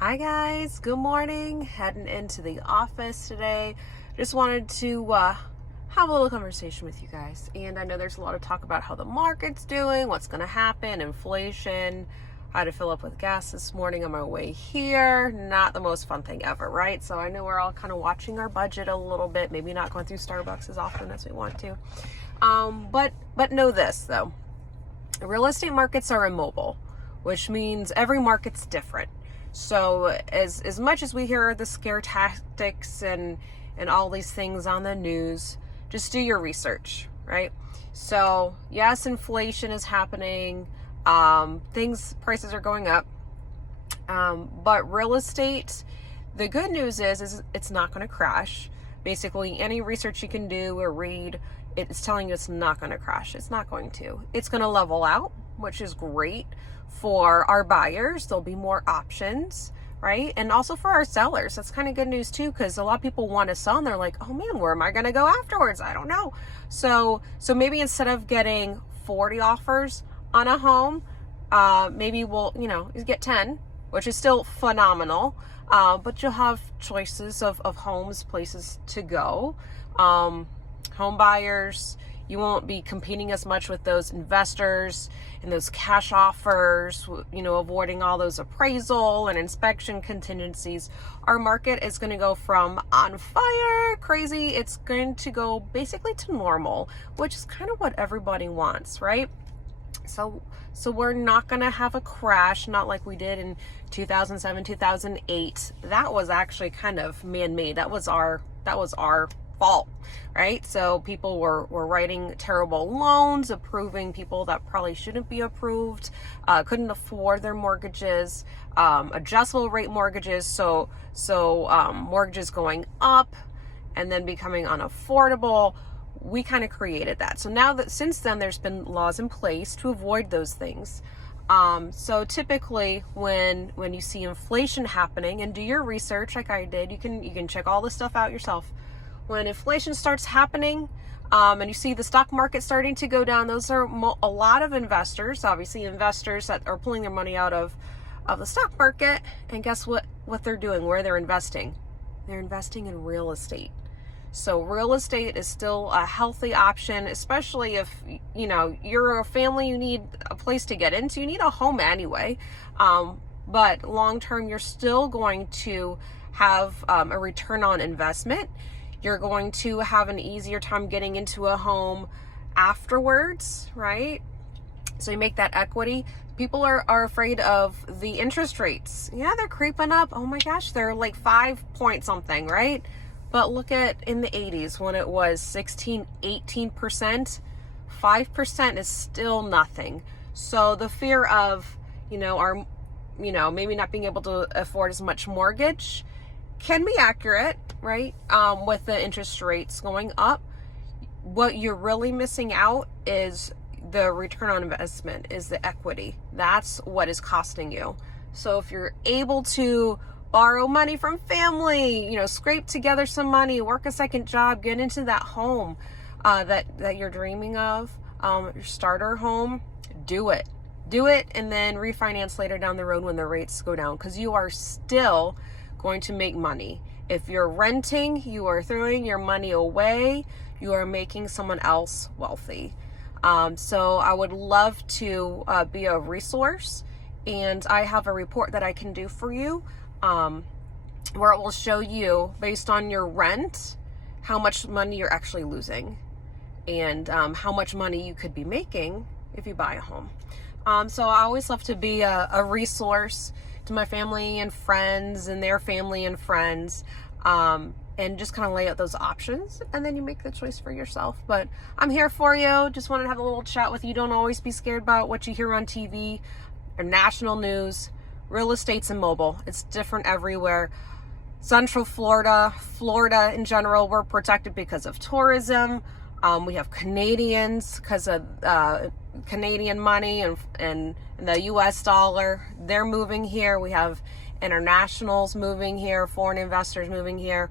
Hi guys, good morning. Heading into the office today. Just wanted to have a little conversation with you guys. And I know there's a lot of talk about how the market's doing, what's going to happen, inflation. I had to fill up with gas this morning on my way here. Not the most fun thing ever, right? So I know we're all kind of watching our budget a little bit, maybe not going through Starbucks as often as we want to. But know this though. Real estate markets are immobile, which means every market's different. So as much as we hear the scare tactics and all these things on the news, just do your research, right? So yes, inflation is happening. Prices are going up. But real estate, the good news is it's not going to crash. Basically, any research you can do or read, it's telling you it's not going to crash. It's not going to. It's going to level out, which is great for our buyers. There'll be more options, right? And also for our sellers. That's kind of good news too, because a lot of people want to sell and they're like, oh man, where am I going to go afterwards? I don't know. So maybe instead of getting 40 offers on a home, maybe we'll, you get 10, which is still phenomenal. But you'll have choices of homes, places to go. Home buyers, you won't be competing as much with those investors and those cash offers, avoiding all those appraisal and inspection contingencies. Our market is going to go from on fire, crazy, it's going to go basically to normal, which is kind of what everybody wants, right? So we're not going to have a crash, not like we did in 2007, 2008. That was actually kind of man-made. That was our fault, right? So people were writing terrible loans, approving people that probably shouldn't be approved, couldn't afford their mortgages, adjustable rate mortgages, so mortgages going up and then becoming unaffordable. We kind of created that. So now that since then there's been laws in place to avoid those things. So typically when you see inflation happening, and do your research like I did, you can check all this stuff out yourself. When inflation starts happening, and you see the stock market starting to go down, those are a lot of investors, obviously investors that are pulling their money out of the stock market. And guess what they're doing, where they're investing? They're investing in real estate. So real estate is still a healthy option, especially if, you're a family, you need a place to get into, you need a home anyway. But long-term, you're still going to have a return on investment. You're going to have an easier time getting into a home afterwards, right? So you make that equity. People are afraid of the interest rates. Yeah, they're creeping up. Oh my gosh, they're like 5 point something, right? But look at in the 80s when it was 16, 18%, 5% is still nothing. So the fear of, maybe not being able to afford as much mortgage can be accurate, right? With the interest rates going up. What you're really missing out is the return on investment, is the equity. That's what is costing you. So if you're able to borrow money from family, scrape together some money, work a second job, get into that home that you're dreaming of, your starter home, do it, and then refinance later down the road when the rates go down, because you are still going to make money. If you're renting, you are throwing your money away, you are making someone else wealthy. So I would love to be a resource, and I have a report that I can do for you, where it will show you based on your rent how much money you're actually losing, and how much money you could be making if you buy a home. So I always love to be a resource to my family and friends and their family and friends, and just kind of lay out those options, and then you make the choice for yourself. But I'm here for you. Just wanted to have a little chat with you. Don't always be scared about what you hear on TV or national news. Real estate's immobile. It's different everywhere. Central Florida in general, we're protected because of tourism. We have Canadians because of Canadian money and the US dollar. They're moving here. We have internationals moving here, foreign investors moving here.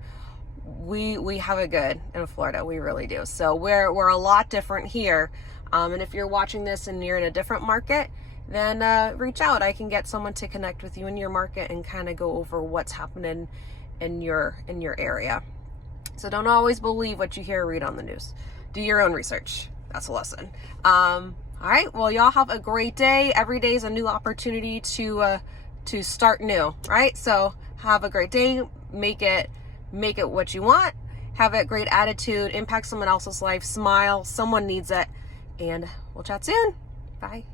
We have it good in Florida. We really do. So we're a lot different here. And if you're watching this and you're in a different market, then reach out. I can get someone to connect with you in your market and kind of go over what's happening in your area. So don't always believe what you hear or read on the news. Do your own research. That's a lesson. All right. Well, y'all have a great day. Every day is a new opportunity to start new, right? So have a great day. Make it what you want. Have a great attitude. Impact someone else's life. Smile. Someone needs it. And we'll chat soon. Bye.